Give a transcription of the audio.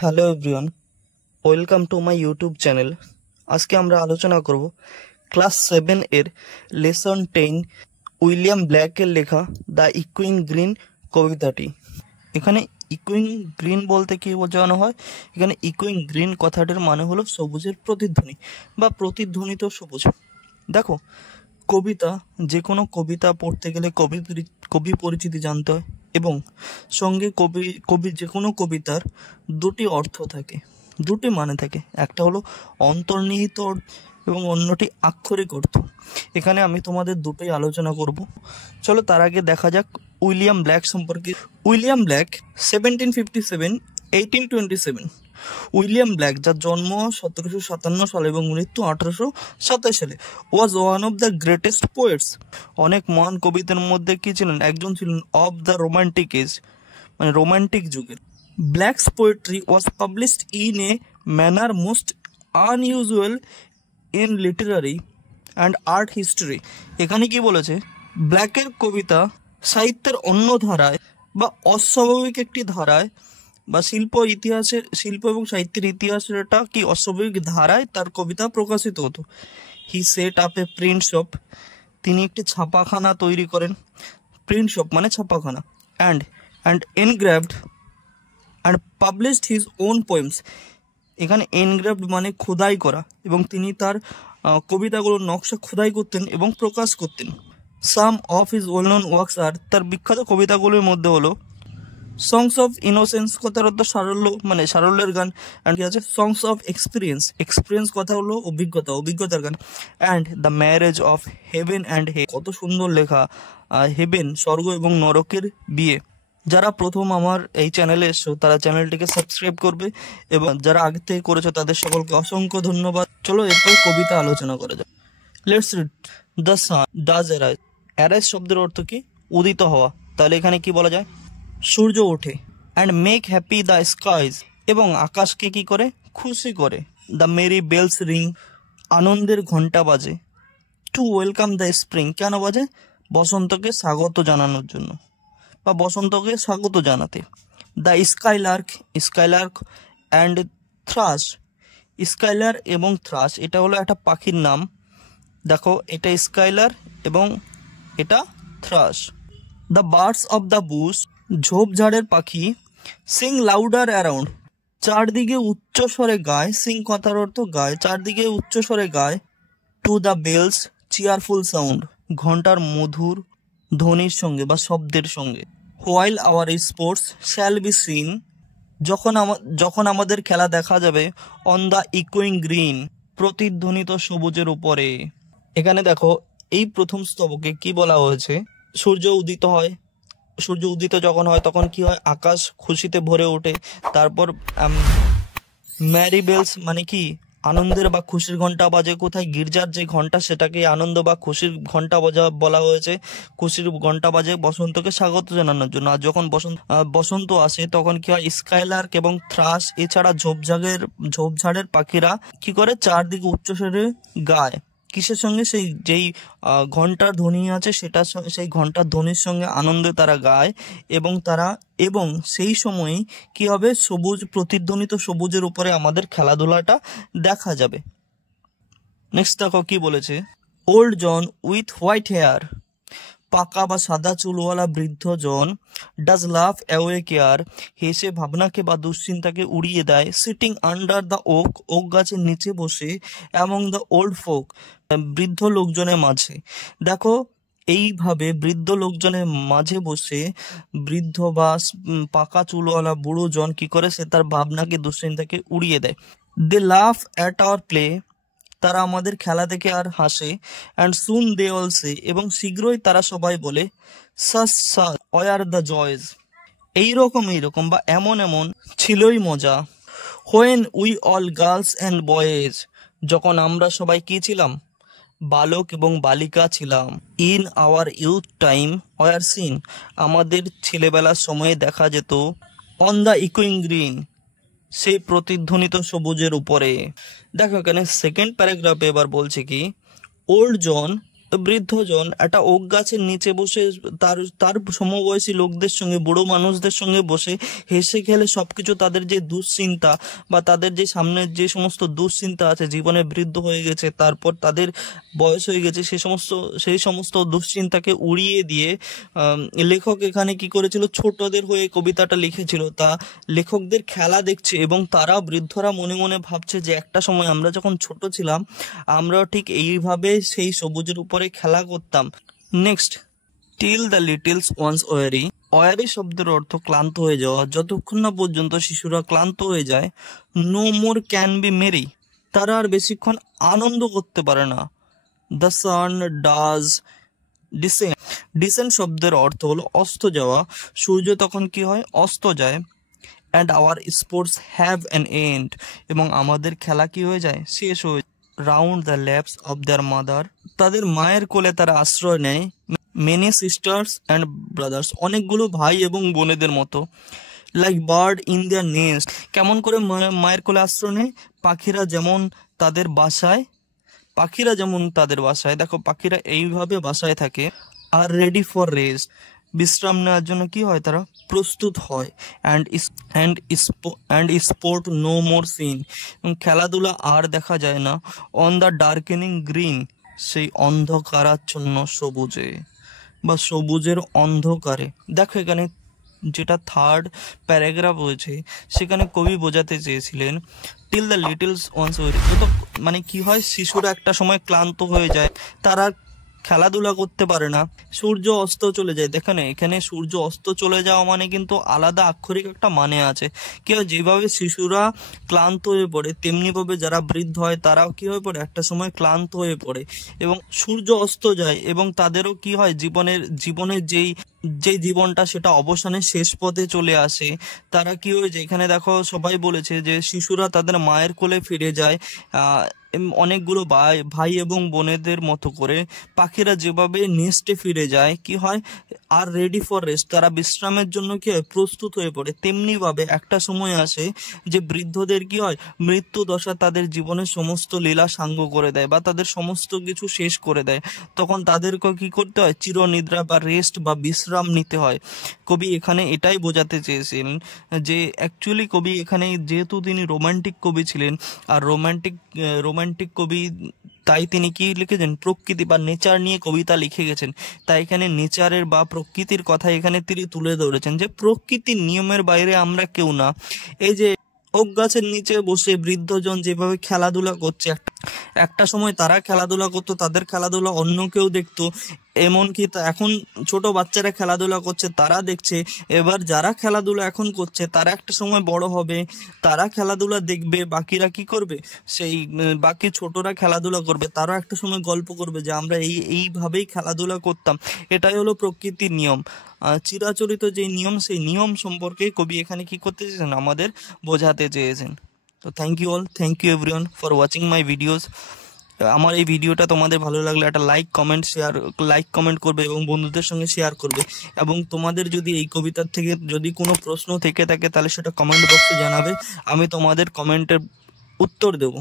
Hello everyone, welcome to my YouTube channel. আজকে আমরা আলোচনা করব ক্লাস 7 এর লেসন 10 উইলিয়াম ব্ল্যাকের লেখা দ্য ইকুইং গ্রিন কবিতাটি। এখানে ইকুইং গ্রিন বলতে কি বোঝানো হয়? এখানে ইকুইং গ্রিন কথাটির মানে হলো সবুজের প্রতিধ্বনি বা প্রতিধ্বনিত সবুজ। দেখো, কবিতা, যে কোনো কবিতা পড়তে গেলে কবি পরিচিতি জানতে হয় এবং সঙ্গে কবি যে কোনো কবিতার দুটি অর্থ থাকে, দুটি মানে থাকে। একটা হলো অন্তর্নিহিত অর্থ এবং অন্যটি আক্ষরিক অর্থ। এখানে আমি তোমাদের দুটোই আলোচনা করব। চলো তার আগে দেখা যাক উইলিয়াম ব্ল্যাক সম্পর্কে। উইলিয়াম ব্ল্যাক 1757 উইলিয়াম ব্ল্যাক, যার জন্ম 1757 সালে এবং মৃত্যু 1827 সালে, was one of the greatest poets. অনেক মহান কবিদের মধ্যে কি ছিলেন? একজন ছিলেন অফ দ্য রোমান্টিক এজ, মানে রোমান্টিক যুগের। Blake's poetry was published in a manner most unusual in literary and art history. এখানে কি বলেছে? ব্ল্যাকের কবিতা সাহিত্যের অন্য ধারায় বা অস্বাভাবিক একটি ধারায় বা শিল্প এবং সাহিত্যের ইতিহাসের একটা কি অস্বাভাবিক ধারায় তার কবিতা প্রকাশিত হতো। He set up a print shop, তিনি একটি ছাপাখানা তৈরি করেন। প্রিন্ট শপ মানে ছাপাখানা। And engraved and published his own poems. এখানে এনগ্রাভড মানে খোদাই করা, এবং তিনি তার কবিতাগুলোর নকশা খোদাই করতেন এবং প্রকাশ করতেন। Some of his well known works আর, তার বিখ্যাত কবিতাগুলির মধ্যে হলো সংস অফ ইনোসেন্স, কথার অর্থ সারল্য, মানে সারল্যের গান। অ্যান্ড কি আছে? সংস অফ এক্সপিরিয়েন্স কথা হলো অভিজ্ঞতার গান। And the marriage of heaven and hell, কত সুন্দর লেখা। হেভেন, স্বর্গ এবং নরকের বিয়ে। যারা প্রথম আমার এই চ্যানেলে এসছো তারা চ্যানেলটিকে সাবস্ক্রাইব করবে, এবং যারা আগে থেকে করেছো তাদের সকলকে অসংখ্য ধন্যবাদ। চলো এরপর কবিতা আলোচনা করা যাক। Let's read. The sun does arise. Arise শব্দের অর্থ কি? উদিত হওয়া। তাহলে এখানে কি বলা যায়? সূর্য ওঠে। And make happy the skies, এবং আকাশকে কি করে? খুশি করে। দ্য মেরি বেলস রিং, আনন্দের ঘন্টা বাজে। টু ওয়েলকাম দ্য স্প্রিং, কেন বাজে? বসন্তকে স্বাগত জানানোর জন্য বা বসন্তকে স্বাগত জানাতে। The skylark and thrush, skylark এবং থ্রাশ এটা হলো একটা পাখির নাম। দেখো, এটা স্কাইলার এবং এটা thrush. The birds of the bush, ঝোপঝাড়ের পাখি। সিং লাউডার অ্যারাউন্ড, চারদিকে উচ্চস্বরে গায়। সিং কথার অর্থ গায়, চারদিকে উচ্চস্বরে গায়। To the bells cheerful sound, ঘন্টার মধুর ধ্বনির সঙ্গে বা শব্দের সঙ্গে। While our sports shall be seen, যখন আমাদের খেলা দেখা যাবে। অন দ্য ইকোয়িং গ্রিন, প্রতিধ্বনিত সবুজের উপরে। এখানে দেখো, এই প্রথম স্তবকে কি বলা হয়েছে? সূর্য উদিত হয়। সূর্য উদিত যখন হয় তখন কি হয়? আকাশ খুশিতে ভরে ওঠে। তারপর ম্যারি বেলস মানে কি? আনন্দের বা খুশির ঘন্টা বাজে। কোথায়? গির্জার যে ঘন্টা সেটাকে আনন্দ বা খুশির ঘন্টা বলা হয়েছে। খুশির ঘন্টা বাজে বসন্তকে স্বাগত জানানোর জন্য। আর যখন বসন্ত আসে তখন কি হয়? স্কাইলার্ক এবং থ্রাশ এছাড়া ঝোপঝাড়ের পাখিরা কি করে? চারদিকে উচ্চস্বরে গায়। কিসের সঙ্গে? যেই ঘন্টার ধ্বনি আছে সেই ঘন্টার ধ্বনির সঙ্গে আনন্দে তারা গায়, এবং সেই সময়ই কি হবে? প্রতিধ্বনিত সবুজের উপরে আমাদের খেলাধুলাটা দেখা যাবে। নেক্সট দেখো কি বলেছে? Old John with white hair, পাকা বা সাদা চুলওয়ালা বৃদ্ধ জন। ডাজ লাভ অ্যাওয়ে কেয়ার, হেসে ভাবনাকে বা দুশ্চিন্তাকে উড়িয়ে দেয়। সিটিং আন্ডার দ্য ওক গাছের নিচে বসে। অ্যামং দ্য ওল্ড ফোক, বৃদ্ধ লোকজনের মাঝে। দেখো, এইভাবে বৃদ্ধ লোকজনের মাঝে বসে বৃদ্ধ বা পাকা চুলওয়ালা বুড়ো জন কি করে? সে তার ভাবনাকে দুশ্চিন্তাকে উড়িয়ে দেয়। দে লাভ অ্যাট আওয়ার প্লে, তারা আমাদের খেলা দেখে আর হাসে। অ্যান্ড সুন দে অল সে, এবং শীঘ্রই তারা সবাই বলে। সাস ওয়ার দ্য জয়স, এইরকম বা এমন ছিলই মজা। When we all girls and boys, যখন আমরা সবাই কি ছিলাম? বালক এবং বালিকা ছিলাম। In our youth time were seen, আমাদের ছেলেবেলার সময়ে দেখা যেত। অন দ্য ইকোয়িং গ্রিন, সেই প্রতিধ্বনিত সবুজের উপরে। দেখো এখানে সেকেন্ড প্যারাগ্রাফে এবার বলছে কি? ওল্ড জন বৃদ্ধজন একটা ওক গাছের নিচে বসে তার তার সমবয়সী লোকদের সঙ্গে, বুড়ো মানুষদের সঙ্গে বসে হেসে খেলে সবকিছু তাদের যে দুশ্চিন্তা বা তাদের যে সামনের যে সমস্ত দুশ্চিন্তা আছে, জীবনে বৃদ্ধ হয়ে গেছে, তারপর তাদের বয়স হয়ে গেছে, সেই সমস্ত দুশ্চিন্তাকে উড়িয়ে দিয়ে লেখক এখানে কি করেছিল, ছোটদের হয়ে কবিতাটা লিখেছিল। তা লেখকদের খেলা দেখছে এবং তারা বৃদ্ধরা মনে মনে ভাবছে যে একটা সময় আমরা যখন ছোট ছিলাম আমরাও ঠিক এইভাবে সেই সবুজের উপরে খেলা করতাম। নেক্সট, টিল দ্য লিটলস ওয়ান্স ওয়ারি। ওয়ারি শব্দের অর্থ ক্লান্ত হয়ে যাওয়া। যতক্ষণ না পর্যন্ত শিশুরা ক্লান্ত হয়ে যায়, no more can be merry, তারা আর বেশিক্ষণ আনন্দ করতে পারে না। The sun does descend. Descend শব্দের অর্থ হলো অস্ত যাওয়া। সূর্য তখন কি হয়, অস্ত যায়। And our sports have an end, এবং আমাদের খেলা কি হয়ে যায়, শেষ হয়ে যায়। Round the lapse of their mother, তাদের মায়ের কোলে তারা আশ্রয় নেয়। মেনি সিস্টার্স অ্যান্ড ব্রাদার্স, অনেকগুলো ভাই এবং বোনেদের মতো। Like bird in their nest, কেমন করে মায়ের কোলে আশ্রয় নেয়, পাখিরা যেমন তাদের বাসায়, দেখো পাখিরা এইভাবে বাসায় থাকে। আর রেডি ফর রেস্ট, বিশ্রাম নেওয়ার জন্য কি হয়, তারা প্রস্তুত হয়। And sport no more seen, এবং খেলাধুলা আর দেখা যায় না। অন দ্য ডার্কেনিং গ্রিন, সেই অন্ধকারাচ্ছন্ন সবুজে বা সবুজের অন্ধকারে। দেখো এখানে যেটা থার্ড প্যারাগ্রাফ হয়েছে সেখানে কবি বোঝাতে চেয়েছিলেন টিল দ্য লিটলস ওয়ান্স ওয়ারি, তো মানে কি হয়, শিশুরা একটা সময় ক্লান্ত হয়ে যায়, তারা খেলাধুলা করতে পারে না, সূর্য অস্ত চলে যায়। দেখেন এখানে সূর্য অস্ত চলে যাওয়া মানে কিন্তু আলাদা আক্ষরিক একটা মানে আছে। কি হয়, যেভাবে শিশুরা ক্লান্ত হয়ে পড়ে তেমনি ভাবে যারা বৃদ্ধ হয় তারাও কি হয়ে পড়ে, একটা সময় ক্লান্ত হয়ে পড়ে এবং সূর্য অস্ত যায় এবং তাদেরও কি হয়, জীবনের যেই জীবনটা সেটা অবসানের শেষ পথে চলে আসে। তারা কি হয়েছে, এখানে দেখো সবাই বলেছে যে শিশুরা তাদের মায়ের কোলে ফিরে যায় অনেকগুলো ভাই এবং বোনেদের মতো করে। পাখিরা যেভাবে নেস্টে ফিরে যায়, কি হয়, আর রেডি ফর রেস্ট, তারা বিশ্রামের জন্য কি হয়, প্রস্তুত হয়ে পড়ে। তেমনি ভাবে একটা সময় আসে যে বৃদ্ধদের কি হয়, মৃত্যু দশা তাদের জীবনের সমস্ত লীলা সাঙ্গ করে দেয় বা তাদের সমস্ত কিছু শেষ করে দেয়। তখন তাদেরকে কি করতে হয়, চিরনিদ্রা বা রেস্ট বা বিশ্রাম নিতে হয়। কবি এখানে এটাই বোঝাতে চেয়েছিলেন যে অ্যাকচুয়ালি কবি এখানে যেহেতু তিনি রোমান্টিক কবি ছিলেন, আর রোমান্টিক কবি, তাই তিনি কি লিখেছেন, প্রকৃতি বা নেচার নিয়ে কবিতা লিখে গেছেন। তাই এখানে নেচারের বা প্রকৃতির কথা এখানে তিনি তুলে ধরেছেন যে প্রকৃতির নিয়মের বাইরে আমরা কেউ না। এই যে ওক গাছের নিচে বসে বৃদ্ধজন যেভাবে খেলাধুলা করছে, একটা সময় তারা খেলাধুলা করতো, তাদের খেলাধুলা অন্য কেউ দেখতো, এমনকি এখন ছোট বাচ্চারা খেলাধুলা করছে তারা দেখছে। এবার যারা খেলাধুলা এখন করছে তারা একটা সময় বড় হবে, তারা খেলাধুলা দেখবে, বাকিরা কি করবে, বাকি ছোটরা খেলাধুলা করবে, তারা একটা সময় গল্প করবে যে আমরা এইভাবেই খেলাধুলা করতাম। এটাই হলো প্রকৃতির নিয়ম, চিরাচরিত যে নিয়ম, সেই নিয়ম সম্পর্কে কবি এখানে কি করতে চেয়েছেন, আমাদের বোঝাতে চেয়েছেন। তো thank you everyone for watching my videos. আমার এই ভিডিওটা তোমাদের ভালো লাগলে একটা লাইক কমেন্ট করবে এবং বন্ধুদের সঙ্গে শেয়ার করবে। এবং তোমাদের যদি এই কবিতার থেকে যদি কোনো প্রশ্ন থেকে থাকে তাহলে সেটা কমেন্ট বক্সে জানাবে, আমি তোমাদের কমেন্টের উত্তর দেবো।